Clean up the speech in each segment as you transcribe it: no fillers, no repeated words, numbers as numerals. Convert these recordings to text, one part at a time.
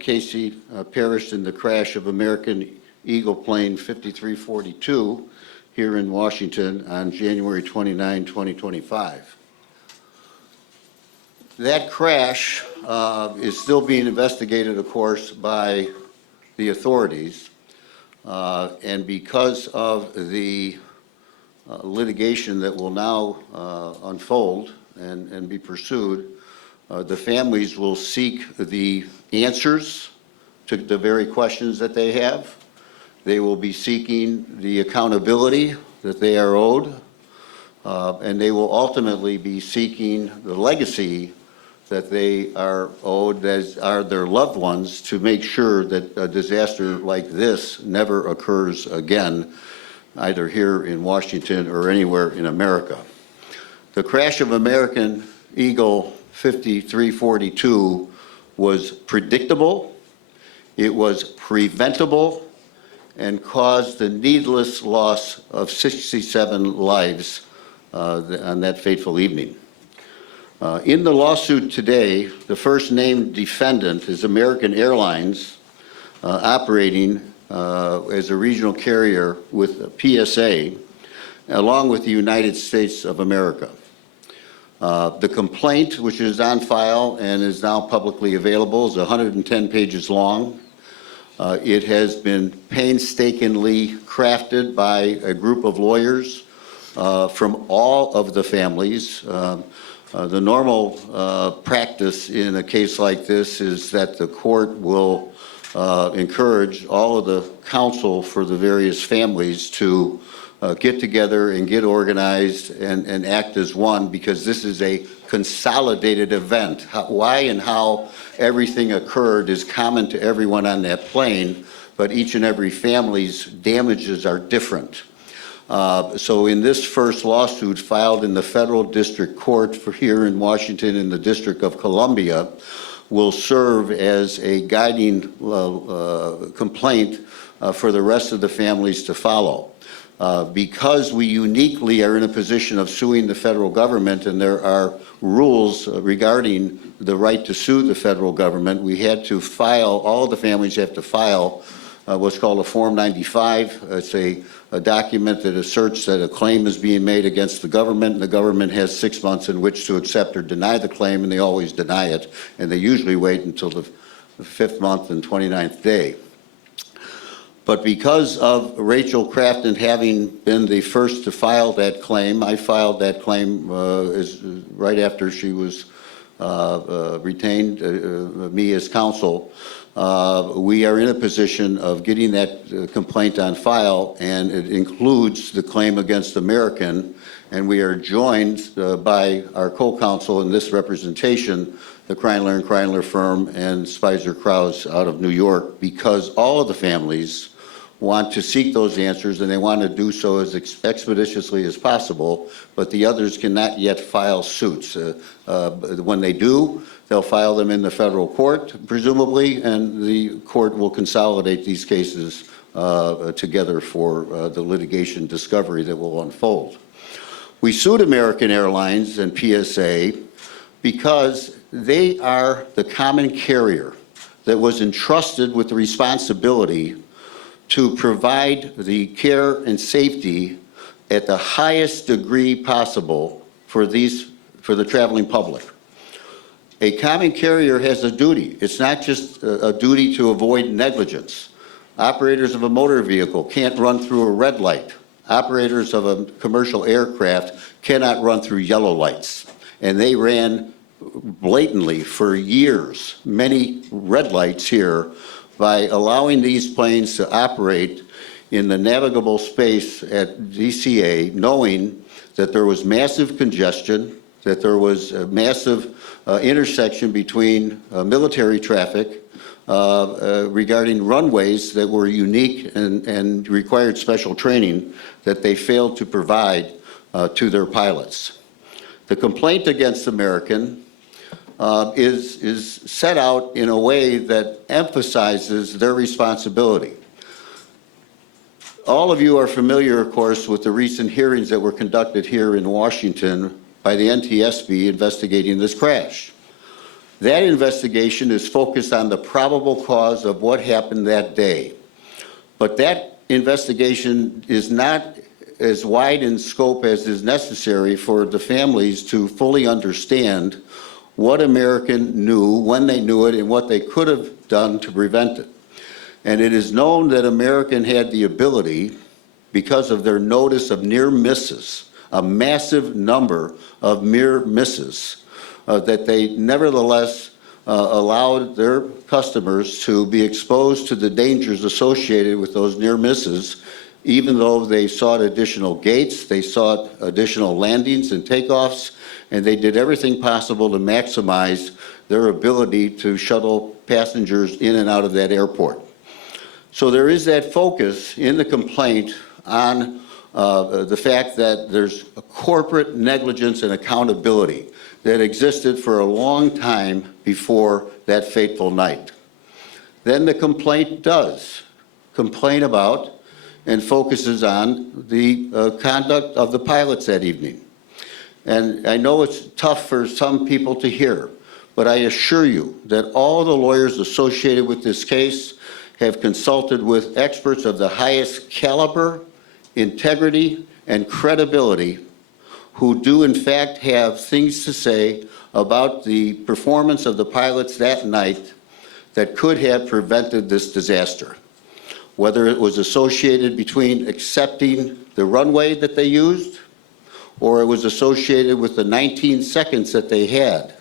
Casey perished in the crash of American Eagle plane 5342 here in Washington on January 29, 2025. That crash is still being investigated, of course, by the authorities. And because of the litigation that will now unfold and be pursued, the families will seek the answers to the very questions that they have. They will be seeking the accountability that they are owed, and they will ultimately be seeking the legacy that they are owed, as are their loved ones, to make sure that a disaster like this never occurs again, either here in Washington or anywhere in America. The crash of American Eagle 5342 was predictable, it was preventable, and caused the needless loss of 67 lives on that fateful evening. In the lawsuit today, the first named defendant is American Airlines, operating as a regional carrier with PSA, along with the United States of America. The complaint, which is on file and is now publicly available, is 110 pages long. It has been painstakingly crafted by a group of lawyers from all of the families. The normal practice in a case like this is that the court will encourage all of the counsel for the various families to get together and get organized and act as one, because this is a consolidated event. Why and how everything occurred is common to everyone on that plane, but each and every family's damages are different. So in this first lawsuit filed in the federal district court for here in Washington in the District of Columbia will serve as a guiding complaint for the rest of the families to follow. Because we uniquely are in a position of suing the federal government, and there are rules regarding the right to sue the federal government, we had to file, all of the families have to file what's called a Form 95. It's a document that asserts that a claim is being made against the government, and the government has 6 months in which to accept or deny the claim, and they always deny it, and they usually wait until the 5th month and 29th day. But because of Rachel Crafton having been the first to file that claim, I filed that claim right after she was retained me as counsel. We are in a position of getting that complaint on file, and it includes the claim against American, and we are joined by our co-counsel in this representation, the Kreinler & Kreinler firm and Spicer Krause out of New York, because all of the families want to seek those answers, and they want to do so as expeditiously as possible, but the others cannot yet file suits. When they do, they'll file them in the federal court, presumably, and the court will consolidate these cases together for the litigation discovery that will unfold. We sued American Airlines and PSA because they are the common carrier that was entrusted with the responsibility to provide the care and safety at the highest degree possible for the traveling public. A common carrier has a duty. It's not just a duty to avoid negligence. Operators of a motor vehicle can't run through a red light. Operators of a commercial aircraft cannot run through yellow lights. And they ran blatantly for years, many red lights here, by allowing these planes to operate in the navigable space at DCA, knowing that there was massive congestion, that there was a massive intersection between military traffic regarding runways that were unique and required special training that they failed to provide to their pilots. The complaint against American is set out in a way that emphasizes their responsibility. All of you are familiar, of course, with the recent hearings that were conducted here in Washington by the NTSB investigating this crash. That investigation is focused on the probable cause of what happened that day. But that investigation is not as wide in scope as is necessary for the families to fully understand what American knew, when they knew it, and what they could have done to prevent it. And it is known that American had the ability, because of their notice of near misses, a massive number of near misses, that they nevertheless allowed their customers to be exposed to the dangers associated with those near misses, even though they sought additional gates, they sought additional landings and takeoffs, and they did everything possible to maximize their ability to shuttle passengers in and out of that airport. So there is that focus in the complaint on the fact that there's a corporate negligence and accountability that existed for a long time before that fateful night. Then the complaint does complain about and focuses on the conduct of the pilots that evening. And I know it's tough for some people to hear, but I assure you that all the lawyers associated with this case have consulted with experts of the highest caliber, integrity, and credibility who do in fact have things to say about the performance of the pilots that night that could have prevented this disaster. Whether it was associated between accepting the runway that they used, or it was associated with the 19 seconds that they had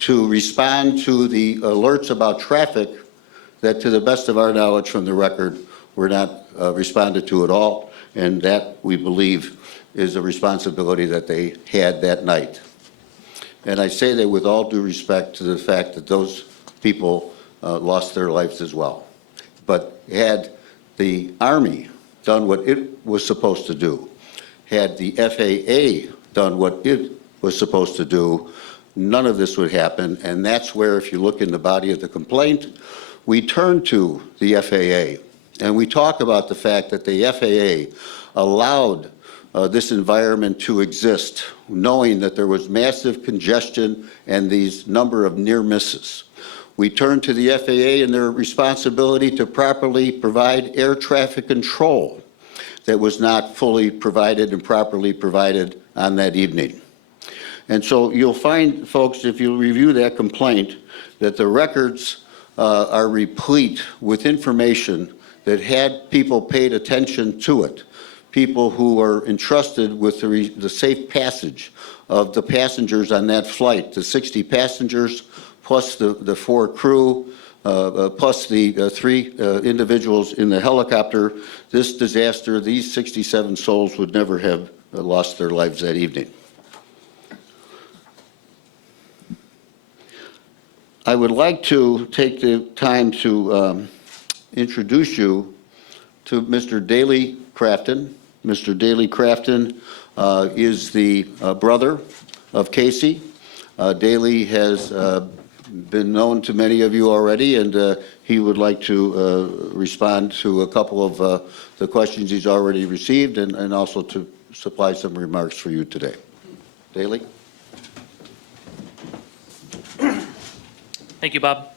to respond to the alerts about traffic that, to the best of our knowledge from the record, were not responded to at all, and that, we believe, is a responsibility that they had that night. And I say that with all due respect to the fact that those people lost their lives as well. But had the Army done what it was supposed to do, had the FAA done what it was supposed to do, none of this would happen. And that's where, if you look in the body of the complaint, we turn to the FAA and we talk about the fact that the FAA allowed this environment to exist, knowing that there was massive congestion and these number of near misses. We turn to the FAA and their responsibility to properly provide air traffic control that was not fully provided and properly provided on that evening. And so you'll find, folks, if you review that complaint, that the records are replete with information that had people paid attention to it, people who are entrusted with the safe passage of the passengers on that flight, the 60 passengers, plus the 4 crew, plus the 3 individuals in the helicopter. This disaster, these 67 souls would never have lost their lives that evening. I would like to take the time to introduce you to Mr. Daley Crafton. Mr. Daley Crafton is the brother of Casey. Daley has been known to many of you already, and he would like to respond to a couple of the questions he's already received, and also to supply some remarks for you today. Daley? Thank you, Bob.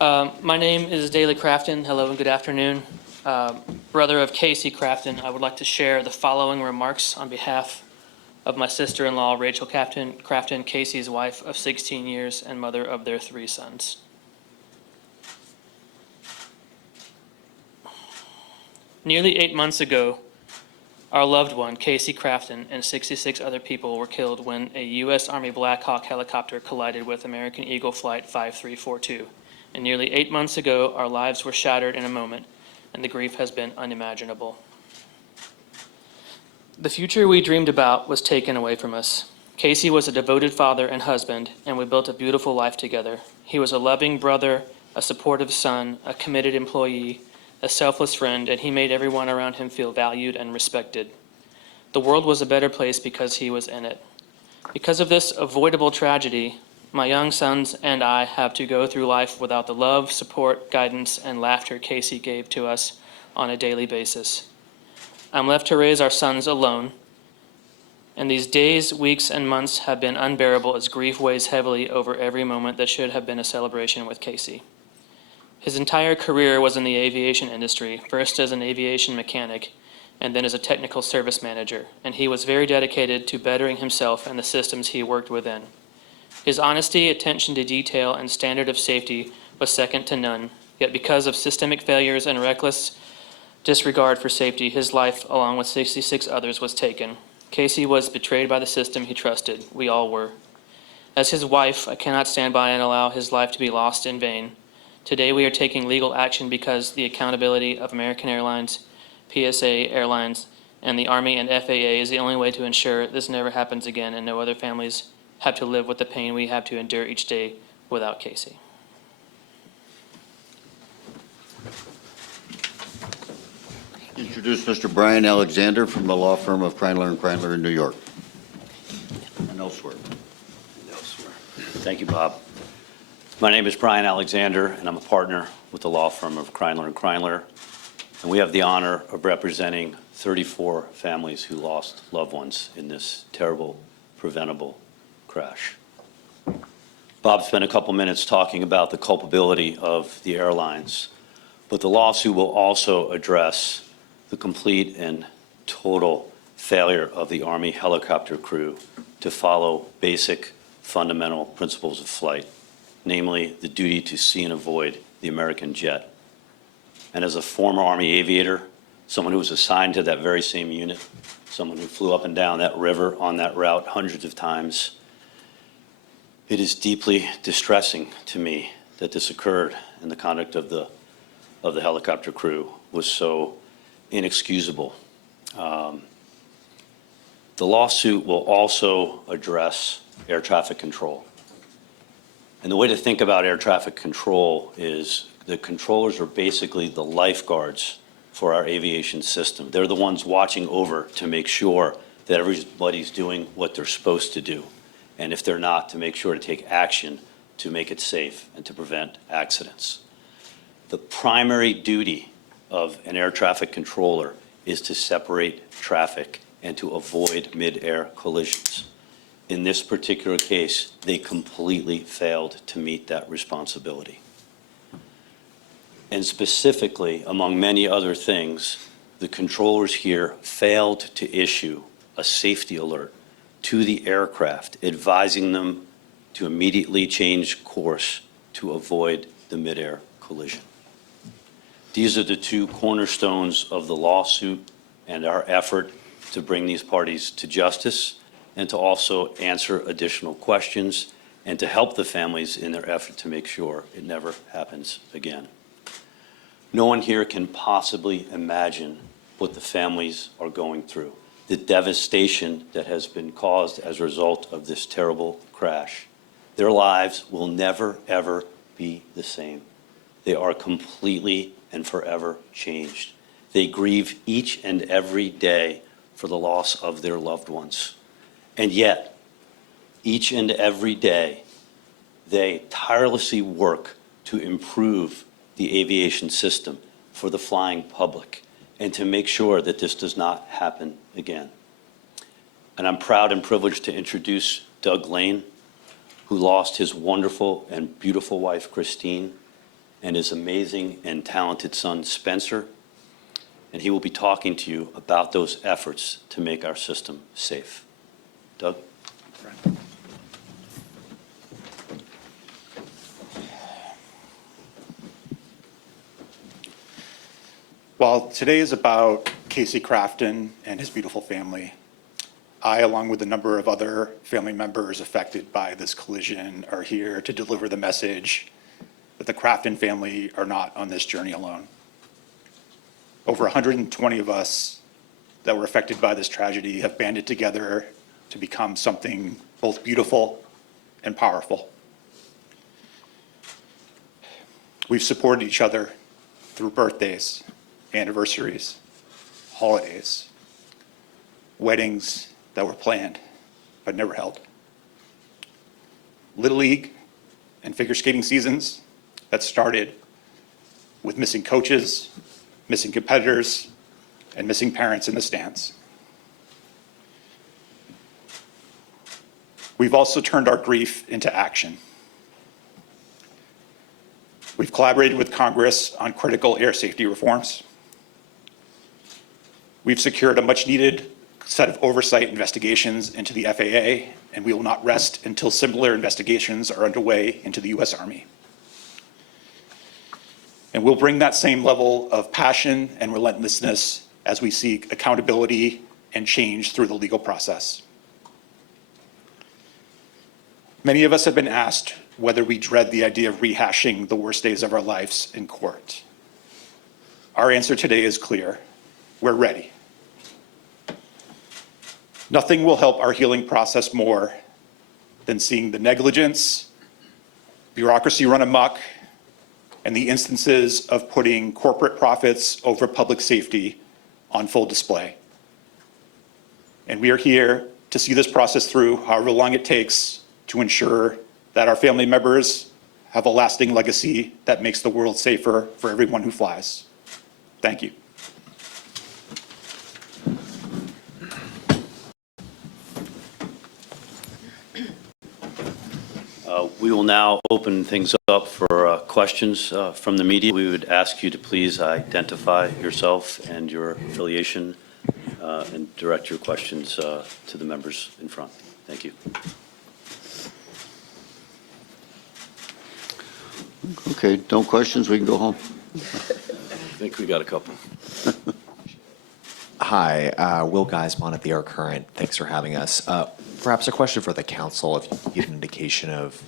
My name is Daley Crafton. Hello and good afternoon. Brother of Casey Crafton, I would like to share the following remarks on behalf of my sister-in-law, Rachel Crafton, Casey's wife of 16 years and mother of their 3 sons. Nearly 8 months ago, our loved one, Casey Crafton, and 66 other people were killed when a U.S. Army Black Hawk helicopter collided with American Eagle Flight 5342. And nearly 8 months ago, our lives were shattered in a moment, and the grief has been unimaginable. The future we dreamed about was taken away from us. Casey was a devoted father and husband, and we built a beautiful life together. He was a loving brother, a supportive son, a committed employee, a selfless friend, and he made everyone around him feel valued and respected. The world was a better place because he was in it. Because of this avoidable tragedy, my young sons and I have to go through life without the love, support, guidance, and laughter Casey gave to us on a daily basis. I'm left to raise our sons alone, And these days, weeks, and months have been unbearable as grief weighs heavily over every moment that should have been a celebration with Casey. His entire career was in the aviation industry, first as an aviation mechanic, and then as a technical service manager, and he was very dedicated to bettering himself and the systems he worked within. His honesty, attention to detail, and standard of safety was second to none, yet because of systemic failures and reckless disregard for safety, his life, along with 66 others, was taken. Casey was betrayed by the system he trusted. We all were. As his wife, I cannot stand by and allow his life to be lost in vain. Today we are taking legal action because the accountability of American Airlines, PSA Airlines, and the Army and FAA is the only way to ensure this never happens again and no other families have to live with the pain we have to endure each day without Casey. Introduce Mr. Brian Alexander from the law firm of Kreinler & Kreinler in New York. And elsewhere. Thank you, Bob. My name is Brian Alexander, and I'm a partner with the law firm of Kreinler & Kreinler, and we have the honor of representing 34 families who lost loved ones in this terrible, preventable crash. Bob spent a couple minutes talking about the culpability of the airlines, but the lawsuit will also address the complete and total failure of the Army helicopter crew to follow basic fundamental principles of flight, namely the duty to see and avoid the American jet. And as a former Army aviator, someone who was assigned to that very same unit, someone who flew up and down that river on that route hundreds of times, it is deeply distressing to me that this occurred, and the conduct of the helicopter crew was so inexcusable. The lawsuit will also address air traffic control. And the way to think about air traffic control is the controllers are basically the lifeguards for our aviation system. They're the ones watching over to make sure that everybody's doing what they're supposed to do. And if they're not, to make sure to take action to make it safe and to prevent accidents. The primary duty of an air traffic controller is to separate traffic and to avoid mid-air collisions. In this particular case, they completely failed to meet that responsibility. And specifically, among many other things, the controllers here failed to issue a safety alert to the aircraft, advising them to immediately change course to avoid the mid-air collision. These are the two cornerstones of the lawsuit and our effort to bring these parties to justice and to also answer additional questions and to help the families in their effort to make sure it never happens again. No one here can possibly imagine what the families are going through, the devastation that has been caused as a result of this terrible crash. Their lives will never, ever be the same. They are completely and forever changed. They grieve each and every day for the loss of their loved ones. And yet, each and every day, they tirelessly work to improve the aviation system for the flying public and to make sure that this does not happen again. And I'm proud and privileged to introduce Doug Lane, who lost his wonderful and beautiful wife, Christine, and his amazing and talented son, Spencer. And he will be talking to you about those efforts to make our system safe. Doug? While today is about Casey Crafton and his beautiful family, I, along with a number of other family members affected by this collision, are here to deliver the message that the Crafton family are not on this journey alone. Over 120 of us that were affected by this tragedy have banded together to become something both beautiful and powerful. We've supported each other through birthdays, anniversaries, holidays, weddings that were planned but never held, Little League and figure skating seasons that started with missing coaches, missing competitors, and missing parents in the stands. We've also turned our grief into action. We've collaborated with Congress on critical air safety reforms. We've secured a much-needed set of oversight investigations into the FAA, and we will not rest until similar investigations are underway into the U.S. Army. And we'll bring that same level of passion and relentlessness as we seek accountability and change through the legal process. Many of us have been asked whether we dread the idea of rehashing the worst days of our lives in court. Our answer today is clear. We're ready. Nothing will help our healing process more than seeing the negligence, bureaucracy run amok, and the instances of putting corporate profits over public safety on full display. And we are here to see this process through, however long it takes, to ensure that our family members have a lasting legacy that makes the world safer for everyone who flies. Thank you. We will now open things up for questions from the media. We would ask you to please identify yourself and your affiliation and direct your questions to the members in front. Thank you. Okay, no questions, we can go home. I think we got a couple. Hi, Will Geisman at the Air Current. Thanks for having us. Perhaps a question for the council, if you could give an indication of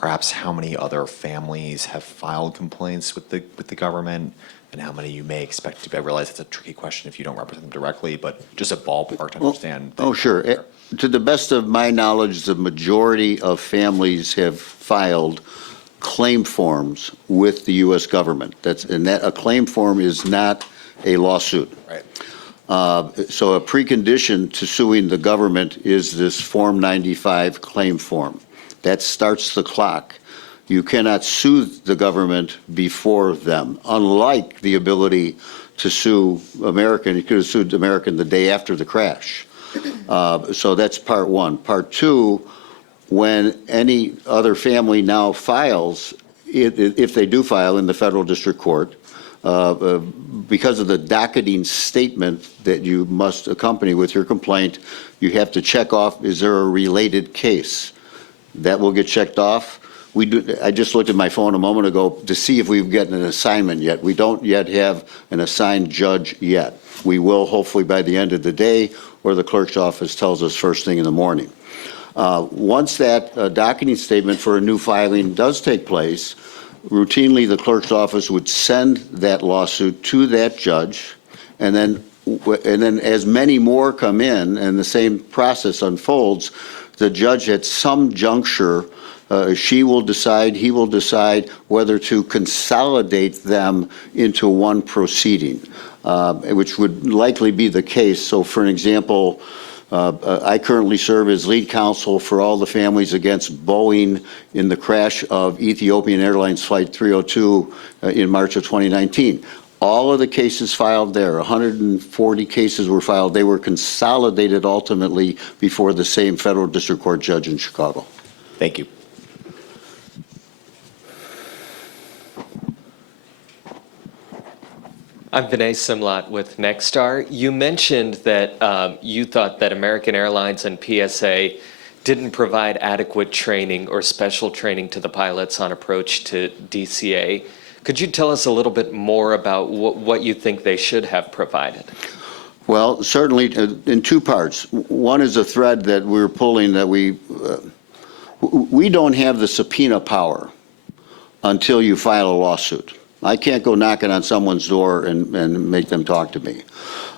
perhaps how many other families have filed complaints with the government and how many you may expect to be. I realize it's a tricky question if you don't represent them directly, but just a ballpark to understand. Oh, sure. To the best of my knowledge, the majority of families have filed claim forms with the U.S. government. A claim form is not a lawsuit. Right. So a precondition to suing the government is this Form 95 claim form. That starts the clock. You cannot sue the government before them, unlike the ability to sue American. You could have sued American the day after the crash. So that's part one. Part two, when any other family now files, if they do file in the federal district court, because of the docketing statement that you must accompany with your complaint, you have to check off, is there a related case? That will get checked off. I just looked at my phone a moment ago to see if we've gotten an assignment yet. We don't yet have an assigned judge yet. We will hopefully by the end of the day, or the clerk's office tells us first thing in the morning. Once that docketing statement for a new filing does take place, routinely the clerk's office would send that lawsuit to that judge, and then as many more come in and the same process unfolds, the judge at some juncture, she will decide, he will decide whether to consolidate them into one proceeding, which would likely be the case. So for an example, I currently serve as lead counsel for all the families against Boeing in the crash of Ethiopian Airlines Flight 302 in March of 2019. All of the cases filed there, 140 cases were filed. They were consolidated ultimately before the same federal district court judge in Chicago. Thank you. I'm Vinay Simlat with Nexstar. You mentioned that you thought that American Airlines and PSA didn't provide adequate training or special training to the pilots on approach to DCA. Could you tell us a little bit more about what you think they should have provided? Well, certainly in two parts. One is a thread that we're pulling that we don't have the subpoena power until you file a lawsuit. I can't go knocking on someone's door and make them talk to me.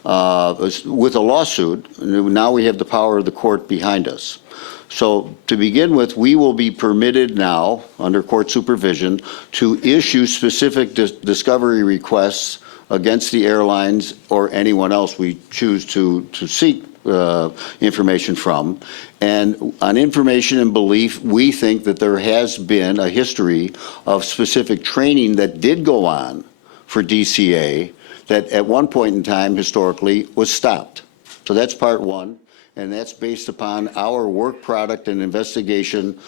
With a lawsuit, now we have the power of the court behind us. So to begin with, we will be permitted now, under court supervision, to issue specific discovery requests against the airlines or anyone else we choose to seek information from. And on information and belief, we think that there has been a history of specific training that did go on for DCA that at one point in time historically was stopped. So that's part one. and that's based upon our work product and investigation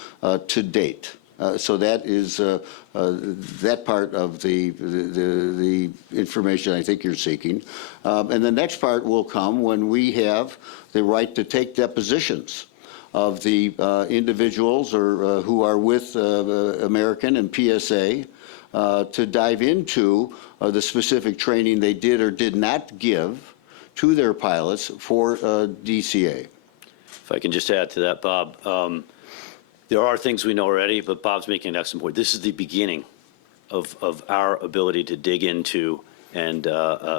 to date. So that is that part of the information I think you're seeking. And the next part will come when we have the right to take depositions of the individuals or who are with American and PSA to dive into the specific training they did or did not give to their pilots for DCA. If I can just add to that, Bob, there are things we know already, but Bob's making an excellent point. This is the beginning of our ability to dig into and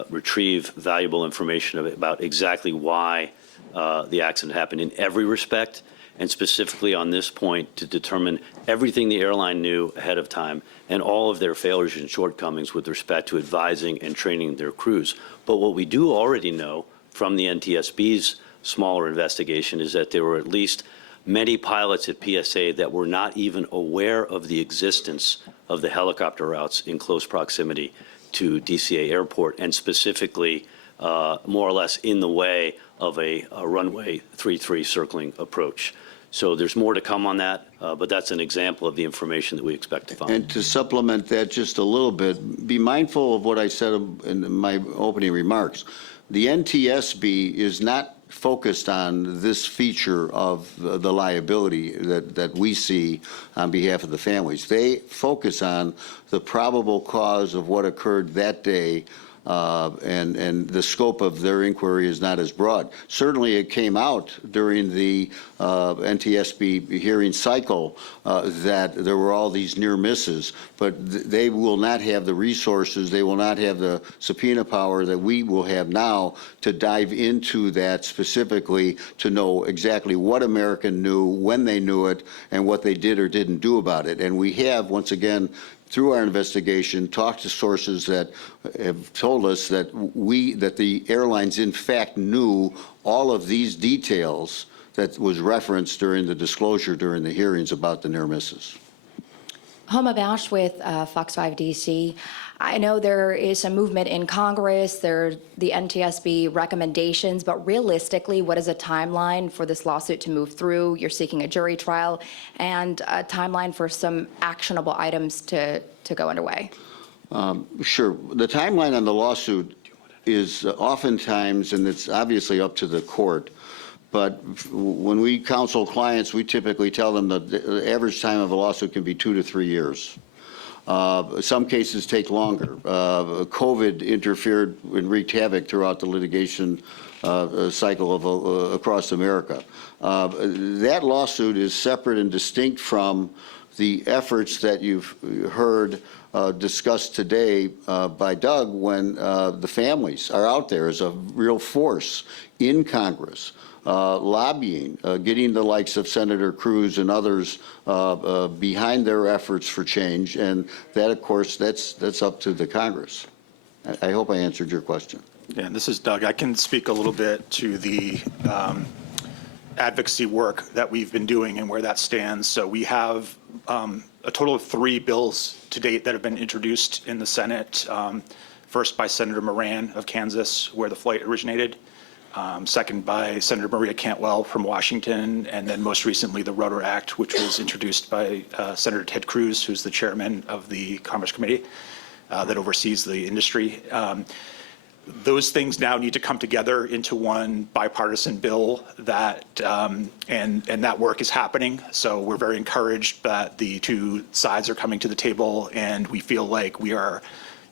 retrieve valuable information about exactly why the accident happened in every respect, and specifically on this point to determine everything the airline knew ahead of time and all of their failures and shortcomings with respect to advising and training their crews. But what we do already know from the NTSB's smaller investigation is that there were at least many pilots at PSA that were not even aware of the existence of the helicopter routes in close proximity to DCA Airport, and specifically more or less in the way of a runway 33 circling approach. So there's more to come on that, but that's an example of the information that we expect to find. And to supplement that just a little bit, be mindful of what I said in my opening remarks. The NTSB is not focused on this feature of the liability that we see on behalf of the families. They focus on the probable cause of what occurred that day, and the scope of their inquiry is not as broad. Certainly it came out during the NTSB hearing cycle that there were all these near misses, but they will not have the resources, they will not have the subpoena power that we will have now to dive into that specifically to know exactly what American knew, when they knew it, and what they did or didn't do about it. And we have, once again, through our investigation, talked to sources that have told us that the airlines in fact knew all of these details that was referenced during the disclosure during the hearings about the near misses. Homa Bausch with Fox 5 DC. I know there is some movement in Congress, there are the NTSB recommendations, but realistically, what is a timeline for this lawsuit to move through? You're seeking a jury trial and a timeline for some actionable items to go underway. Sure. The timeline on the lawsuit is oftentimes, and it's obviously up to the court, but when we counsel clients, we typically tell them that the average time of a lawsuit can be 2 to 3 years. Some cases take longer. COVID interfered and wreaked havoc throughout the litigation cycle across America. That lawsuit is separate and distinct from the efforts that you've heard discussed today by Doug when the families are out there as a real force in Congress. Lobbying, getting the likes of Senator Cruz and others behind their efforts for change, and that, of course, that's up to the Congress. I hope I answered your question. Yeah, and this is Doug. I can speak a little bit to the advocacy work that we've been doing and where that stands. So we have a total of 3 bills to date that have been introduced in the Senate. First by Senator Moran of Kansas, where the flight originated. Second by Senator Maria Cantwell from Washington, and then most recently the Rotor Act, which was introduced by Senator Ted Cruz, who's the chairman of the Commerce Committee that oversees the industry. Those things now need to come together into one bipartisan bill that, and that work is happening. So we're very encouraged that the two sides are coming to the table, and we feel like we are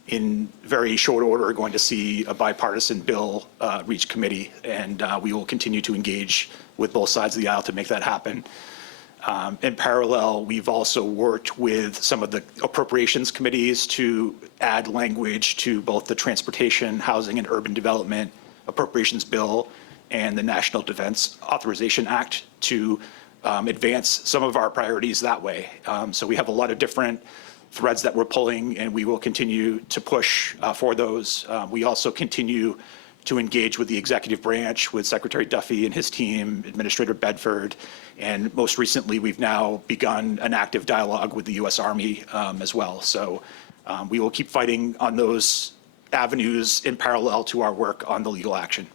in very short order going to see a bipartisan bill reach committee, and we will continue to engage with both sides of the aisle to make that happen. In parallel, we've also worked with some of the appropriations committees to add language to both the Transportation, Housing, and Urban Development Appropriations Bill and the National Defense Authorization Act to advance some of our priorities that way. So we have a lot of different threads that we're pulling, and we will continue to push for those. We also continue to engage with the executive branch, with Secretary Duffy and his team, Administrator Bedford, and most recently, we've now begun an active dialogue with the U.S. Army as well. So we will keep fighting on those avenues in parallel to our work on the legal action.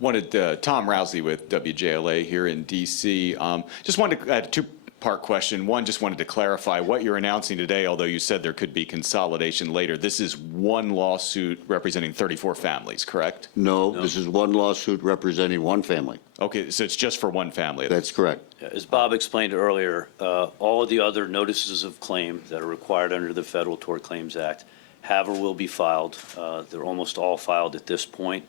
Tom Rousley with WJLA here in DC. Just wanted to add a two-part question. One, just wanted to clarify what you're announcing today, although you said there could be consolidation later. This is one lawsuit representing 34 families, correct? No, this is one lawsuit representing one family. Okay, so it's just for one family. That's correct. As Bob explained earlier, all of the other notices of claim that are required under the Federal Tort Claims Act have or will be filed. They're almost all filed at this point,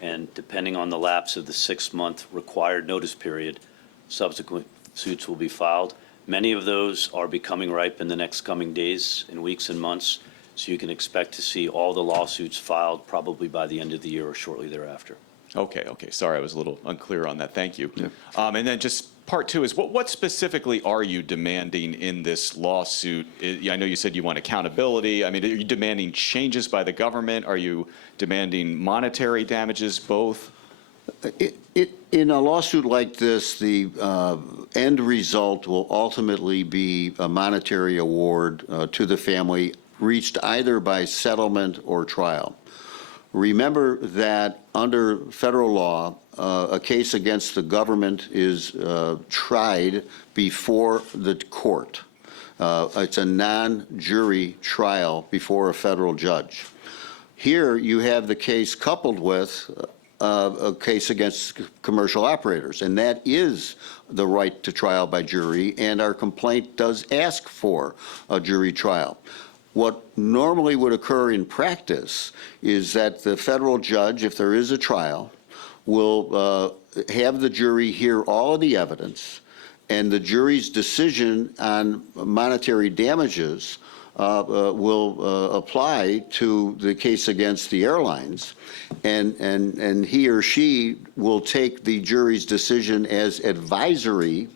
and depending on the lapse of the 6-month required notice period, subsequent suits will be filed. Many of those are becoming ripe in the next coming days and weeks and months, so you can expect to see all the lawsuits filed probably by the end of the year or shortly thereafter. Okay. Sorry, I was a little unclear on that. Thank you. Yeah. And then just part two is what specifically are you demanding in this lawsuit? I know you said you want accountability. I mean, are you demanding changes by the government? Are you demanding monetary damages, both? In a lawsuit like this, the end result will ultimately be a monetary award to the family reached either by settlement or trial. Remember that under federal law, a case against the government is tried before the court. It's a non-jury trial before a federal judge. Here, you have the case coupled with a case against commercial operators, and that is the right to trial by jury, and our complaint does ask for a jury trial. What normally would occur in practice is that the federal judge, if there is a trial, will have the jury hear all of the evidence, and the jury's decision on monetary damages will apply to the case against the airlines, and he or she will take the jury's decision as advisory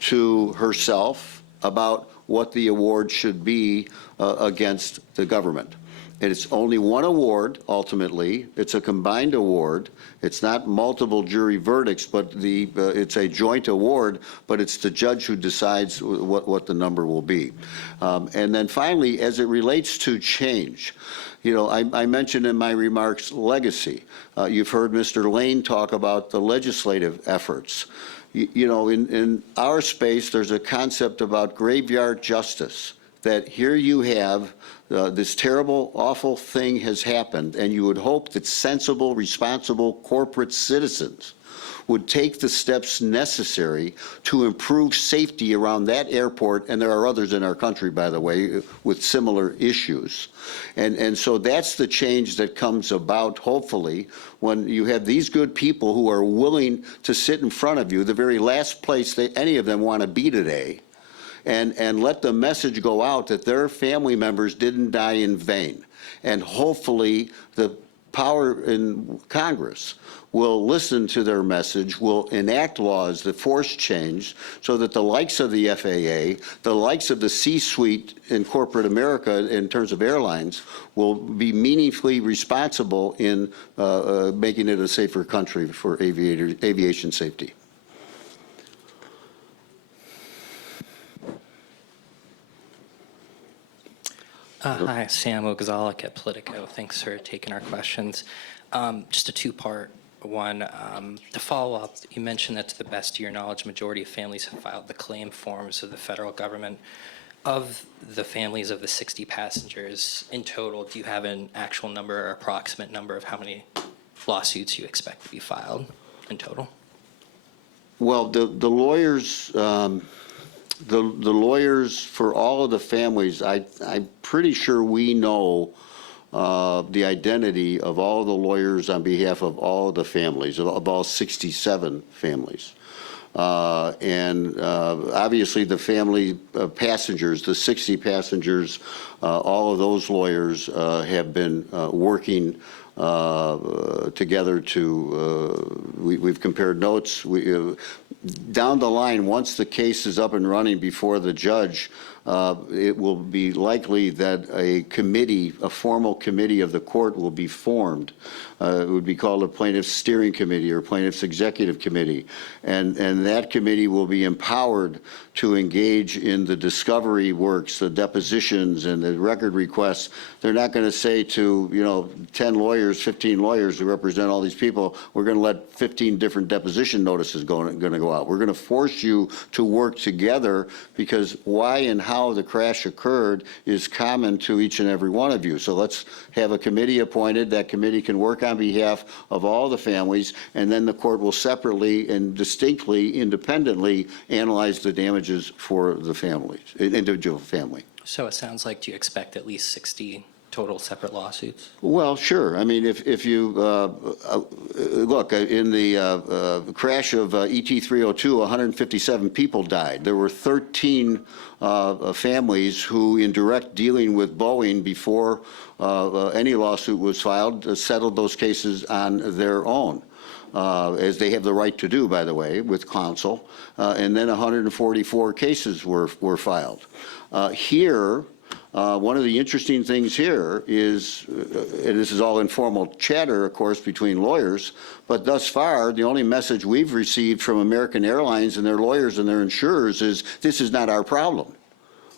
to herself about what the award should be against the government. And it's only one award, ultimately. It's a combined award. It's not multiple jury verdicts, but it's a joint award, but it's the judge who decides what the number will be. And then finally, as it relates to change, I mentioned in my remarks legacy. You've heard Mr. Lane talk about the legislative efforts. In our space, there's a concept about graveyard justice, that here you have this terrible, awful thing has happened, and you would hope that sensible, responsible corporate citizens would take the steps necessary to improve safety around that airport, and there are others in our country, by the way, with similar issues. And so that's the change that comes about, hopefully, when you have these good people who are willing to sit in front of you, the very last place any of them want to be today, and let the message go out that their family members didn't die in vain. And hopefully the power in Congress will listen to their message, will enact laws that force change so that the likes of the FAA, the likes of the C-suite in corporate America in terms of airlines will be meaningfully responsible in making it a safer country for aviation safety. Hi, Sam Ogazalik at Politico. Thanks for taking our questions. Just a two-part one. To follow up, you mentioned that to the best of your knowledge, majority of families have filed the claim forms of the federal government. Of the families of the 60 passengers in total, do you have an actual number or approximate number of how many lawsuits you expect to be filed in total? Well, the lawyers... The lawyers for all of the families, I'm pretty sure we know the identity of all the lawyers on behalf of all the families, of all 67 families. And obviously the family passengers, the 60 passengers, all of those lawyers have been working together to, we've compared notes. Down the line, once the case is up and running before the judge, it will be likely that a committee, a formal committee of the court will be formed. It would be called a plaintiff's steering committee or plaintiff's executive committee. And that committee will be empowered to engage in the discovery works, the depositions and the record requests. They're not going to say to, 10 lawyers, 15 lawyers who represent all these people, we're going to let 15 different deposition notices going to go out. We're going to force you to work together because why and how the crash occurred is common to each and every one of you. So let's have a committee appointed. That committee can work on behalf of all the families, and then the court will separately and distinctly, independently analyze the damages for the families, individual family. So it sounds like, do you expect at least 60 total separate lawsuits? Well, sure. I mean, if you look, in the crash of ET-302, 157 people died. There were 13 families who, in direct dealing with Boeing before any lawsuit was filed, settled those cases on their own. As they have the right to do, by the way, with counsel. And then 144 cases were filed. Here, one of the interesting things here is, and this is all informal chatter, of course, between lawyers, but thus far, the only message we've received from American Airlines and their lawyers and their insurers is, this is not our problem.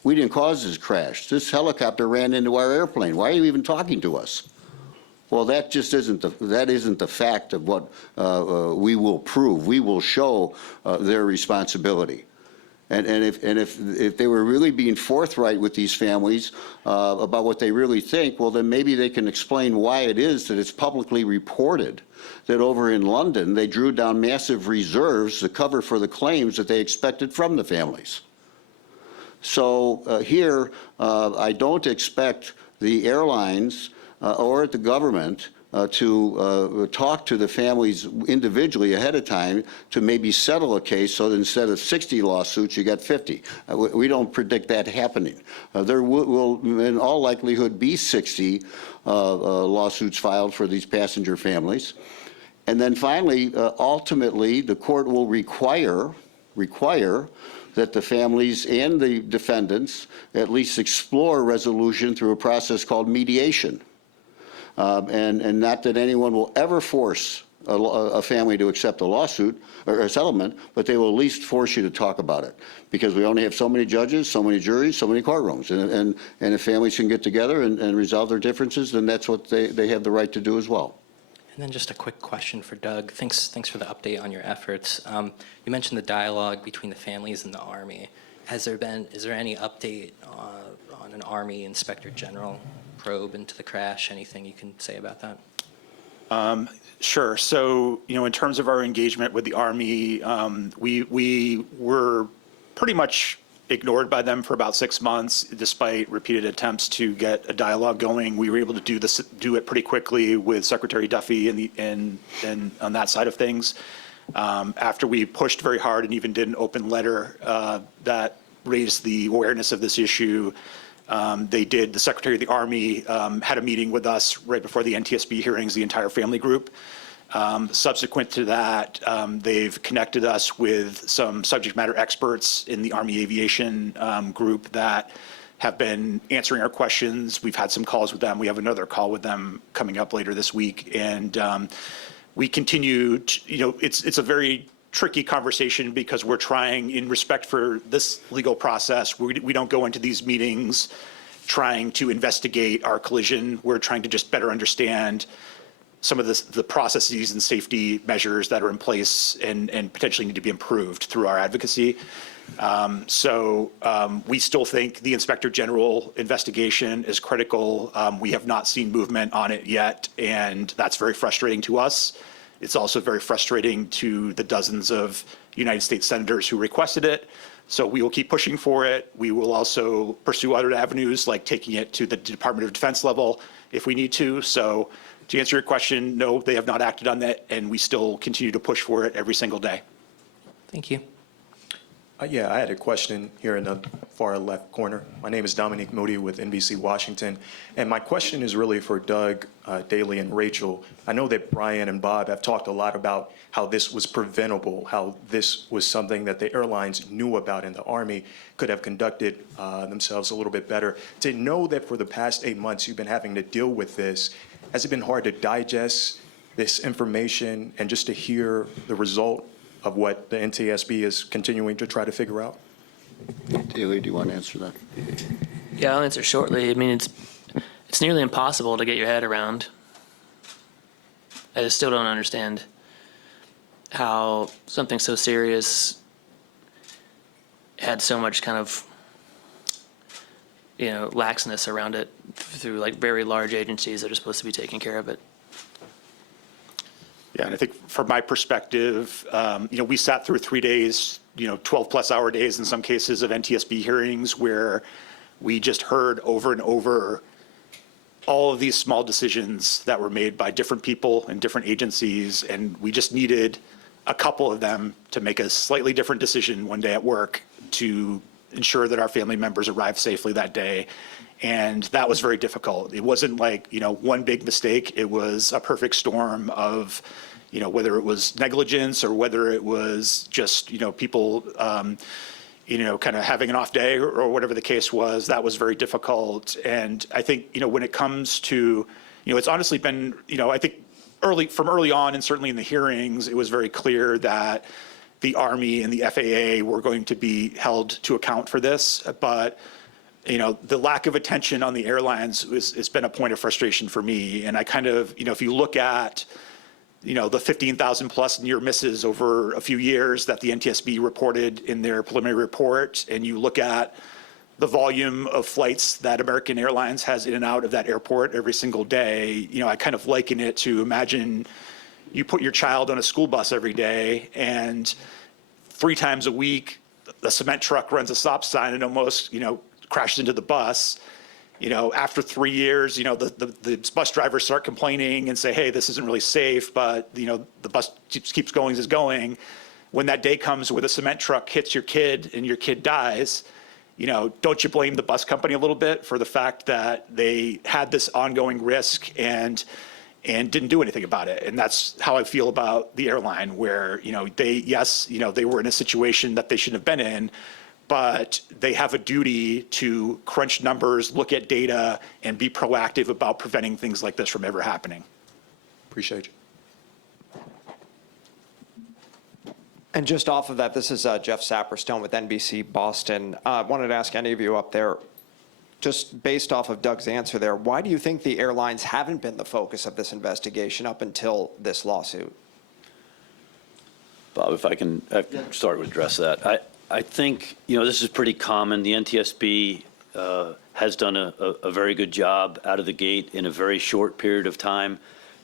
We didn't cause this crash. This helicopter ran into our airplane. Why are you even talking to us? Well, that just isn't the fact of what we will prove. We will show their responsibility. And if they were really being forthright with these families about what they really think, well, then maybe they can explain why it is that it's publicly reported that over in London they drew down massive reserves to cover for the claims that they expected from the families. So here, I don't expect the airlines or the government to talk to the families individually ahead of time to maybe settle a case so that instead of 60 lawsuits, you got 50. We don't predict that happening. There will, in all likelihood, be 60 lawsuits filed for these passenger families. And then finally, ultimately, the court will require that the families and the defendants at least explore resolution through a process called mediation. And not that anyone will ever force a family to accept a lawsuit or a settlement, but they will at least force you to talk about it. Because we only have so many judges, so many juries, so many courtrooms. And if families can get together and resolve their differences, then that's what they have the right to do as well. And then just a quick question for Doug. Thanks for the update on your efforts. You mentioned the dialogue between the families and the Army. Is there any update on an Army Inspector General probe into the crash? Anything you can say about that? Sure. So, in terms of our engagement with the Army, we were pretty much ignored by them for about 6 months, despite repeated attempts to get a dialogue going. We were able to do it pretty quickly with Secretary Duffy and on that side of things. After we pushed very hard and even did an open letter that raised the awareness of this issue, the Secretary of the Army had a meeting with us right before the NTSB hearings, the entire family group. Subsequent to that, they've connected us with some subject matter experts in the Army Aviation group that have been answering our questions. We've had some calls with them. We have another call with them coming up later this week. And we continue to, it's a very tricky conversation because we're trying, in respect for this legal process, we don't go into these meetings trying to investigate our collision. We're trying to just better understand some of the processes and safety measures that are in place and potentially need to be improved through our advocacy. So we still think the Inspector General investigation is critical. We have not seen movement on it yet, and that's very frustrating to us. It's also very frustrating to the dozens of United States senators who requested it. So we will keep pushing for it. We will also pursue other avenues like taking it to the Department of Defense level if we need to. So to answer your question, no, they have not acted on that, and we still continue to push for it every single day. Thank you. Yeah, I had a question here in the far left corner. My name is Dominique Moody with NBC Washington, and my question is really for Doug, Daly, and Rachel. I know that Brian and Bob have talked a lot about how this was preventable, how this was something that the airlines knew about and the Army could have conducted themselves a little bit better. To know that for the past 8 months you've been having to deal with this, has it been hard to digest this information and just to hear the result of what the NTSB is continuing to try to figure out? Daly, do you want to answer that? Yeah, I'll answer shortly. I mean, it's nearly impossible to get your head around. I just still don't understand how something so serious had so much kind of, laxness around it through like very large agencies that are supposed to be taking care of it. Yeah, and I think from my perspective, we sat through 3 days, 12-plus hour days in some cases of NTSB hearings where we just heard over and over all of these small decisions that were made by different people and different agencies, and we just needed a couple of them to make a slightly different decision one day at work to ensure that our family members arrived safely that day. And that was very difficult. It wasn't like, one big mistake. It was a perfect storm of, whether it was negligence or whether it was just, people, kind of having an off day or whatever the case was. That was very difficult. And I think, when it comes to, it's honestly been, I think from early on and certainly in the hearings, it was very clear that the Army and the FAA were going to be held to account for this. But the lack of attention on the airlines has been a point of frustration for me. And I kind of, if you look at, the 15,000 plus near misses over a few years that the NTSB reported in their preliminary report, and you look at the volume of flights that American Airlines has in and out of that airport every single day, I kind of liken it to imagine you put your child on a school bus every day and 3 times a week, a cement truck runs a stop sign and almost, crashed into the bus. After 3 years, the bus drivers start complaining and say, hey, this isn't really safe, but, the bus keeps going as going. When that day comes where the cement truck hits your kid and your kid dies, don't you blame the bus company a little bit for the fact that they had this ongoing risk and didn't do anything about it? And that's how I feel about the airline, where, they were in a situation that they shouldn't have been in, but they have a duty to crunch numbers, look at data, and be proactive about preventing things like this from ever happening. Appreciate you. And just off of that, this is Jeff Saperstone with NBC Boston. Wanted to ask any of you up there, just based off of Doug's answer there, why do you think the airlines haven't been the focus of this investigation up until this lawsuit? Bob, if I can start to address that. I think, this is pretty common. The NTSB has done a very good job out of the gate in a very short period of time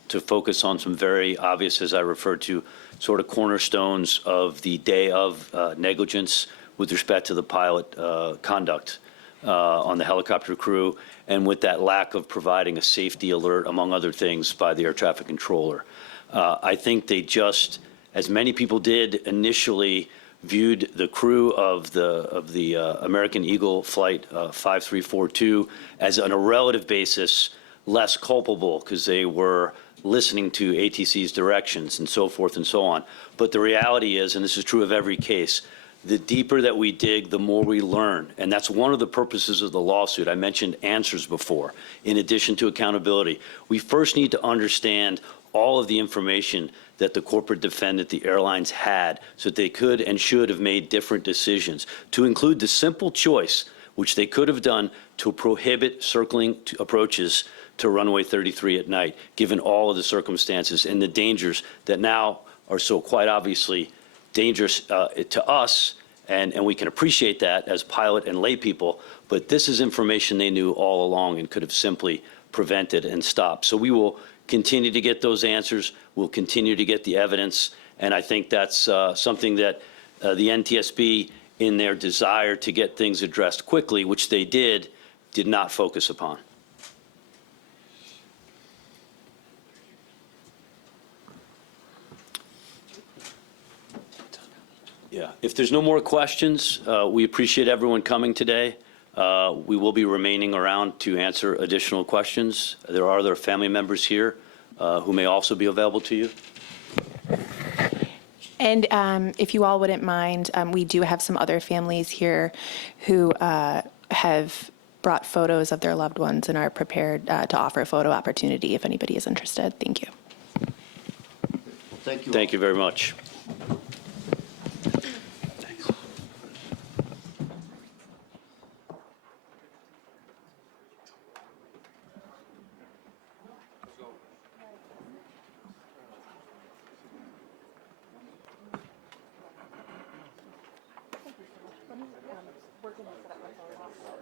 to focus on some very obvious, as I referred to, sort of cornerstones of the day of negligence with respect to the pilot conduct on the helicopter crew, and with that lack of providing a safety alert, among other things, by the air traffic controller. I think they just, as many people did initially, viewed the crew of the American Eagle Flight 5342 as, on a relative basis, less culpable because they were listening to ATC's directions and so forth and so on. But the reality is, and this is true of every case, the deeper that we dig, the more we learn. And that's one of the purposes of the lawsuit. I mentioned answers before, in addition to accountability. We first need to understand all of the information that the corporate defendant, the airlines, had, so that they could and should have made different decisions, to include the simple choice, which they could have done, to prohibit circling approaches to runway 33 at night, given all of the circumstances and the dangers that now are so quite obviously dangerous to us, and we can appreciate that as pilot and lay people, but this is information they knew all along and could have simply prevented and stopped. So we will continue to get those answers. We'll continue to get the evidence. And I think that's something that the NTSB, in their desire to get things addressed quickly, which they did not focus upon. Yeah, if there's no more questions, we appreciate everyone coming today. We will be remaining around to answer additional questions. There are other family members here who may also be available to you. And if you all wouldn't mind, we do have some other families here who have brought photos of their loved ones and are prepared to offer a photo opportunity if anybody is interested. Thank you. Thank you. Thank you very much. We're going to set up